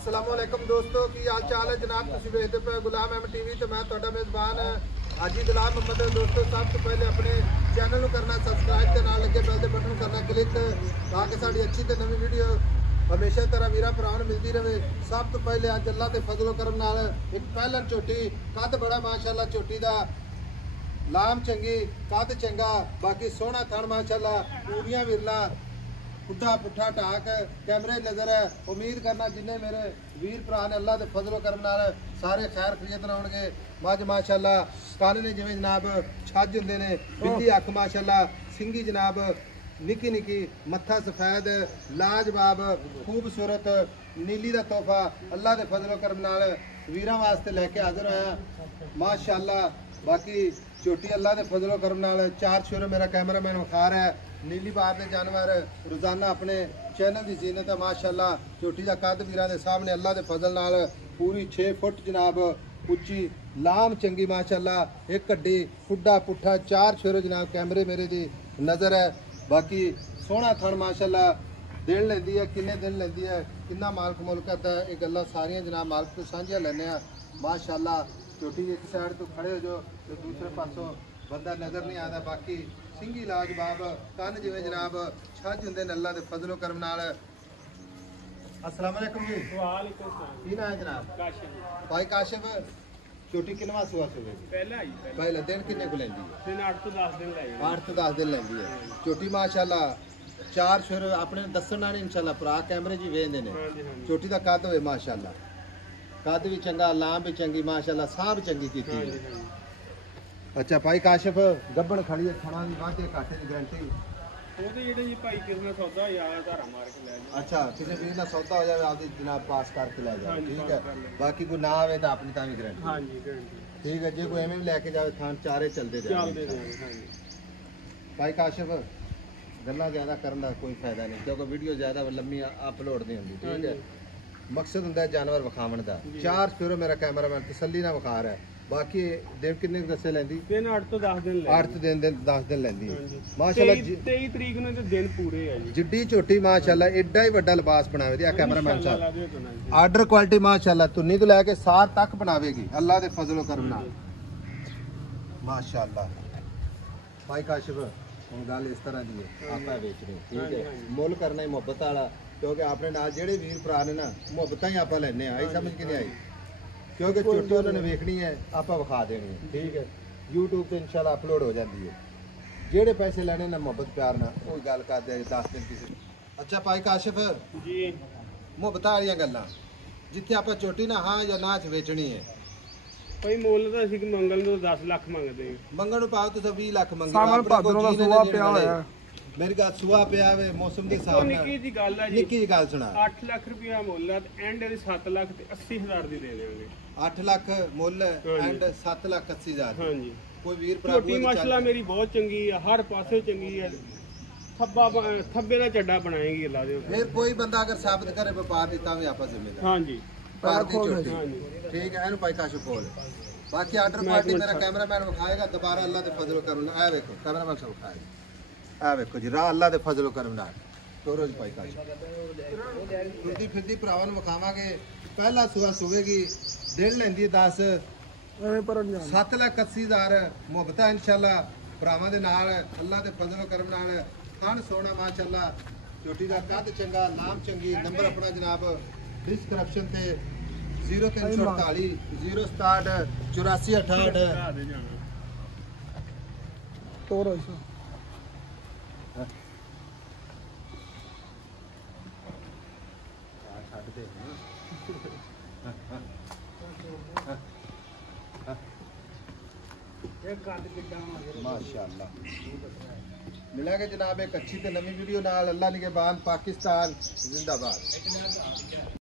अस्सलामुअलैकुम दोस्तों की हाल चाल है जनाब। तुम देखते पे गुलाम एम टीवी तो मैं ਤੁਹਾਡਾ मेज़बान हाजी गुलाम मोहम्मद। दोस्तों सब तो पहले अपने चैनल करना सबसक्राइब के नाल लगे बेल के बटन करना क्लिक ताकि साड़ी अच्छी तो नवी वीडियो हमेशा तरह वीरा भरावां मिलती रहे। सब तो पहले अज अल्लाह के फजलो करम नाल एक पहलन झोटी कद बड़ा माशाअल्लाह झोटी का लाम चंगी कद चंगा बाकी सोहना थण माशाअल्लाह पूरियां विरला पुट्ठा पुट्ठा ढाक कैमरे नज़र है। उम्मीद करना जिन्हें मेरे वीर भरा ने अल्लाह के फजलो करम नाल सारे खैर खरीद आउणगे। मझ माशाअल्लाह कन ने जिवें जनाब छज हुंदे ने बिंदी अख माशाअल्लाह सिंगी जनाब निकी निकी मत्था सफेद लाजवाब खूबसूरत नीली का तोहफा अल्लाह के फजलो करम नाल वीरां वास्ते लैके हाजिर होया माशाअल्लाह। बाकी झोटी अल्लाह के फजलो करम नाल चार छोरे मेरा कैमरामैन विखा रहा है। नीली बार के जानवर रोजाना अपने चैनल की जीनत है माशाअल्लाह। झोटी का कद वीरां दे सामने अल्लाह के फजल नाल पूरी 6 फुट जनाब उच्ची लाम चंगी माशाअल्लाह। एक कड्डी खुड्डा पुट्ठा चार छोरे जनाब कैमरे मेरे दी नज़र है। बाकी सोहना थण माशाअल्लाह दिन लेंदी है किन्ने दिन लेंदी है किन्ना मालक मुल करता है ये गल्लां सारियां जनाब मालक तो साझियां लैने माशाअल्लाह। झोटी एक साइड तो खड़े हो जो तो दूसरे पासों बंदा नज़र नहीं आता। बाकी सिंगी लाजवाब कन जिवें जनाब छज हुंदे ने अल्लाह दे फजलो करम नाल। अस्सलाम वालेकुम जी। वालेकुम सलाम। की नाम है जनाब? काशिफ। भाई काशिफ झोटी किनवा सुआ सुवे पहला ही पहले दिन किन्ने को लेंदी है? दिन 8 ਤੋਂ 10 दिन लाए 8 ਤੋਂ 10 दिन लेंदी है झोटी माशाअल्लाह। चार छोर अपने दसन वाले इंशाअल्लाह भरा कैमरे जी वेंदे ने। हां जी हां झोटी दा कद होवे माशाअल्लाह कद भी चंगा लाम भी चंगी माशाअल्लाह सब चंगी कीती है। अच्छा भाई काशिफ गब्बड़ खड़ी है खाना दी वाटे घाटे दी गारंटी ਉਹਦੇ ਜਿਹੜੇ ਜੀ ਭਾਈ ਕਿਸ ਨਾਲ ਸੌਦਾ ਯਾਰ ਧਾਰਾ ਮਾਰ ਕੇ ਲੈ ਜਾ। अच्छा किसी भी ना सौदा हो जाए आपकी जनाब पास करके ले जाओ हाँ जी, ठीक पास कर है। लेंगे। बाकी कोई ना आवे तो अपनी तावी गारंटी ਹਾਂਜੀ ਗਰੰਟੀ ठीक है। जे कोई एवं लेके जावे थान चारे चलते ਚੱਲਦੇ जाए। ਜਾਣਗੇ ਹਾਂਜੀ। भाई काशिफ गल्ला ज़्यादा करने का कोई फायदा नहीं क्योंकि वीडियो ज़्यादा लम्मी अपलोड नहीं होती ठीक है। मकसद होंगे जानवर विखावन का। चार फिर मेरा कैमरामैन तसल्ली ना विखा रहा है। बाकी दिन किन्ने दसे लैंदी? दिन 8 ਤੋਂ 10 दिन ले 8 दिन 10 दिन लैंदी है माशाल्लाह। माशाल्लाह। 23 तरीक ਨੂੰ ਤੇ ਦਿਨ ਪੂਰੇ ਆ ਜੀ। जिड्डी झोटी माशाल्लाह एडा ही बड़ा लिबास बनावे दी कैमरामैन साहब ਲਾ ਦਿਓ ਤੁਹਾਨੂੰ ਜੀ। आर्डर क्वालिटी माशाल्लाह तुन्नी तो लैके सार तक बनावेगी अल्लाह दे फजलो करम नाल माशाल्लाह। भाई काशिफ हुण गल इस तरह दी है आपा बेच रहे ठीक है मुल करना ही मुहब्बत वाला क्योंकि अपने नाल जेड़े वीर भरा ने ना मुहब्बतां ही आपा लैने आई समझ के नहीं आई क्योंकि झोटी उन्होंने वेखनी है आपा विखा देनी है ठीक है। यूट्यूब पे इंशाल्लाह अपलोड हो जाती है जेड़े पैसे लेने ना मुहब्बत प्यार ना कोई गल करदे 10 दिन किसी। अच्छा भाई काशिफ ਜੀ मुहब्बतां वालियां गल्लां जिथे आपा झोटी ना हाँ या ना च वेचनी है ਭਾਈ ਮੁੱਲ ਤਾਂ ਅਸੀਂ ਮੰਗਲ ਨੂੰ 10 ਲੱਖ ਮੰਗਦੇ ਹਾਂ। ਮੰਗਣ ਨੂੰ ਪਾਓ ਤੁਸੀਂ 20 ਲੱਖ ਮੰਗੀ ਸਾਵਣ ਭਾਦਰੋਂ ਦਾ ਸੁਆ ਪਿਆ ਹੋਇਆ। ਮੇਰੀ ਗੱਲ ਸੁਆ ਪਿਆ ਵੇ ਮੌਸਮ ਦੇ ਉਹ ਹਿਸਾਬ ਨਿੱਕੀ ਨਾਲ ਜੀ ਗੱਲ ਹੈ ਜੀ। ਨਿੱਕੀ ਜਿਹੀ ਗੱਲ ਸੁਣਾ 8 ਲੱਖ ਰੁਪਇਆ ਮੁੱਲ ਹੈ ਤੇ ਐਂਡ ਇਹਦੇ 7 ਲੱਖ ਤੇ 80,000 ਦੀ ਦੇ ਦੇਵਾਂਗੇ। 8 ਲੱਖ ਮੁੱਲ ਹਾਂਜੀ। ਐਂਡ 7 ਲੱਖ 80 ਹਜ਼ਾਰ ਹਾਂਜੀ ਕੋਈ ਵੀਰ ਭਰਾ ਝੋਟੀ ਮਾਸ਼ਾਅੱਲਾ ਮੇਰੀ ਬਹੁਤ ਚੰਗੀ ਆ ਹਰ ਪਾਸੇ ਚੰਗੀ ਆ। ਥੱਬੇ ਦਾ ਚੱਡਾ ਬਣਾਏਗੀ ਅੱਲਾ ਦੇ ਫਿਰ ਕੋਈ ਬੰਦਾ ਅਗਰ ਸਾਬਤ ਕਰੇ ਵਪਾਰ ਦੀ ਤਾਂ ਵੀ ਆਪਾਂ ਜ਼ਿੰਮੇਦਾਰ ਹਾਂਜੀ ਭਾਰ ਦੀ ਝੋਟੀ ਹਾਂਜੀ ਠੀਕ ਹੈ। ਇਹਨੂੰ ਭਾਈ ਕਾਸ਼ੂ ਕੋਲ ਬਾਕੀ ਆਰਡਰ ਪਾਰਟੀ ਮੇਰਾ कैमरामैन ਵਿਖਾਏਗਾ ਦੁਬਾਰਾ ਅੱਲਾ ਦੇ ਫਜ਼ਲ ਕਰਮ ਨਾਲ। ਇਹ ਵੇਖੋ कैमरामैन ਸਾਹਿਬ ਵਿਖਾਏਗਾ ਇਹ ਵੇਖੋ ਜੀ ਰਾਹ ਅੱਲਾ ਦੇ ਫਜ਼ਲ ਕਰਮ ਨਾਲ ਤੋਰੋ ਜੀ ਭਾਈ ਕਾਸ਼ੂ ਤੁਰਦੀ ਫਿਰਦੀ ਭਰਾਵਾਂ ਨੂੰ ਵਿਖਾਵਾਂਗੇ। ਪਹਿਲਾ ਸੂਆ ਸੁਵੇਗੀ ਦਿਨ ਲੈਂਦੀ 10 ਐਵੇਂ ਪਰਨ ਜਾ 7 ਲੱਖ 80 ਹਜ਼ਾਰ ਮੁਹੱਬਤਾਂ ਇਨਸ਼ਾਅੱਲਾ ਭਰਾਵਾਂ ਦੇ ਨਾਲ ਅੱਲਾ ਦੇ ਫਜ਼ਲ ਕਰਮ ਨਾਲ। ਥਣ ਸੋਹਣਾ ਮਾਸ਼ਾਅੱਲਾ ਝੋਟੀ ਦਾ ਕੱਦ ਚੰਗਾ ਲਾਮ ਚੰਗੀ। ਨੰਬਰ ਆਪਣਾ ਜਨਾਬ ਡਿਸਕ੍ਰਿਪਸ਼ਨ ਤੇ 0348 067 8468 ਭਰਾ ਦੇ ਜਾਣਾ। ਤੋਰ ਇਸ ਛੱਡ ਦੇ ਇਹ ਕੱਦ ਕਿੱਡਾ माशाअल्लाह मिलेंगे जनाब एक अच्छी तो नवी वीडियो नाल। अल्लाह निगहबान पाकिस्तान जिंदाबाद।